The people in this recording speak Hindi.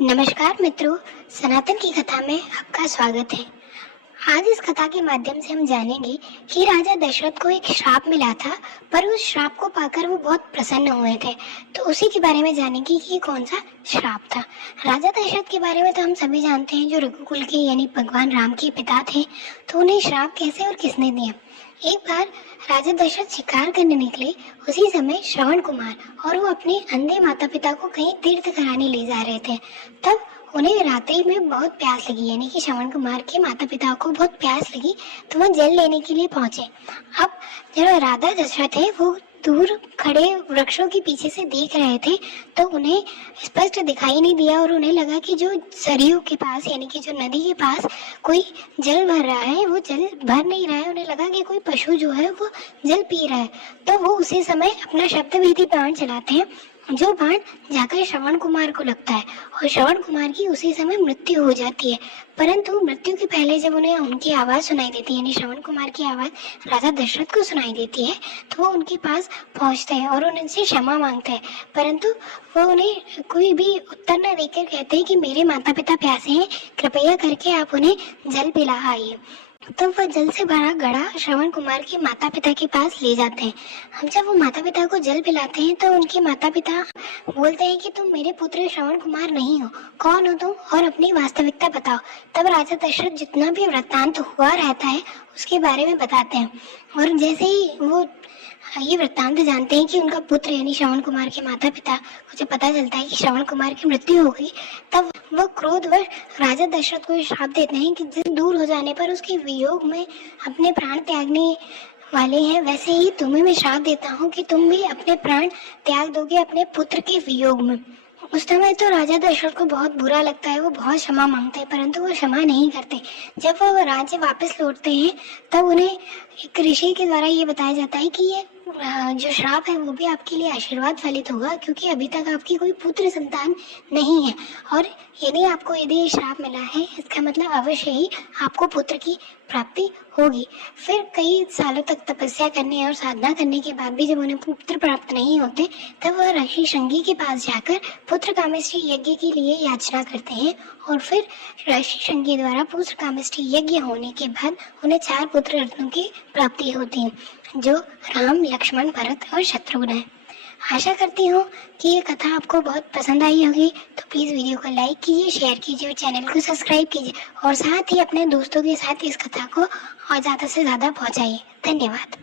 नमस्कार मित्रों, सनातन की कथा में आपका स्वागत है। आज इस कथा के माध्यम से हम जानेंगे कि राजा दशरथ को एक श्राप मिला था, पर उस श्राप को पाकर वो बहुत प्रसन्न हुए थे। तो उसी के बारे में जानेंगे कि ये कौन सा श्राप था। राजा दशरथ के बारे में तो हम सभी जानते हैं, जो रघुकुल के यानी भगवान राम के पिता थे। तो उन्हें श्राप कैसे और किसने दिया। एक बार राजा दशरथ शिकार करने निकले। उसी समय श्रवण कुमार और वो अपने अंधे माता पिता को कहीं तीर्थ कराने ले जा रहे थे। तब उन्हें रात्रि में बहुत प्यास लगी, यानी कि श्रवण कुमार के माता पिता को बहुत प्यास लगी, तो वह जल लेने के लिए पहुंचे। अब जो राजा दशरथ है वो दूर खड़े वृक्षों के पीछे से देख रहे थे, तो उन्हें स्पष्ट दिखाई नहीं दिया और उन्हें लगा कि जो सरयू के पास यानी कि जो नदी के पास कोई जल भर रहा है, वो जल भर नहीं रहा है। उन्हें लगा कि कोई पशु जो है वो जल पी रहा है। तो वो उसी समय अपना शब्द भेदी बाण चलाते हैं, जो बाण जाकर श्रवण कुमार को लगता है और श्रवण कुमार की उसी समय मृत्यु हो जाती है। परंतु मृत्यु के पहले जब उन्हें उनकी आवाज सुनाई देती है, यानी श्रवण कुमार की आवाज राजा दशरथ को सुनाई देती है, तो वो उनके पास पहुंचते हैं और उनसे क्षमा मांगते हैं। परंतु वो उन्हें कोई भी उत्तर न देकर कहते हैं कि मेरे माता पिता प्यासे हैं, कृपया करके आप उन्हें जल पिला आइए। तो वह जल से भरा घड़ा श्रवण कुमार के माता पिता के पास ले जाते हैं। हम जब वो माता पिता को जल पिलाते हैं तो उनके माता पिता बोलते हैं कि तुम मेरे पुत्र श्रवण कुमार नहीं हो, कौन हो तुम और अपनी वास्तविकता बताओ। तब राजा दशरथ जितना भी वृत्तांत हुआ रहता है उसके बारे में बताते हैं। और जैसे ही वो ये वृत्तांत जानते हैं कि उनका पुत्र यानी श्रवण कुमार के माता पिता को जब पता चलता है कि श्रवण कुमार की मृत्यु हो गई, तब वह क्रोधवश राजा दशरथ को श्राप देते हैं कि जिस दूर हो जाने पर उसके वियोग में अपने प्राण त्यागने वाले हैं, वैसे ही तुम्हें मैं श्राप देता हूँ कि तुम भी अपने प्राण त्याग दोगे अपने पुत्र के वियोग में। उस समय तो राजा दशरथ को बहुत बुरा लगता है, वो बहुत क्षमा मांगते हैं, परंतु वो क्षमा नहीं करते। जब वो राज्य वापस लौटते हैं तब उन्हें एक ऋषि के द्वारा ये बताया जाता है कि ये जो श्राप है वो भी आपके लिए आशीर्वाद फलित होगा, क्योंकि अभी तक आपकी कोई पुत्र संतान नहीं है। और यदि ये श्राप मिला है, इसका मतलब अवश्य ही आपको पुत्र की प्राप्ति होगी। फिर कई सालों तक तपस्या करने और साधना करने के बाद भी जब उन्हें पुत्र प्राप्त नहीं होते, तब वह ऋषि शंगी के पास जाकर पुत्र कामेष्टि यज्ञ के लिए याचना करते हैं। और फिर ऋषि शंगी द्वारा पुत्र कामेष्टि यज्ञ होने के बाद उन्हें 4 पुत्र रत्नों की प्राप्ति होती है, जो राम, लक्ष्मण, भरत और शत्रुघ्न है। आशा करती हूँ कि ये कथा आपको बहुत पसंद आई होगी। तो प्लीज़ वीडियो को लाइक कीजिए, शेयर कीजिए और चैनल को सब्सक्राइब कीजिए, और साथ ही अपने दोस्तों के साथ इस कथा को और ज़्यादा से ज़्यादा पहुँचाइए। धन्यवाद।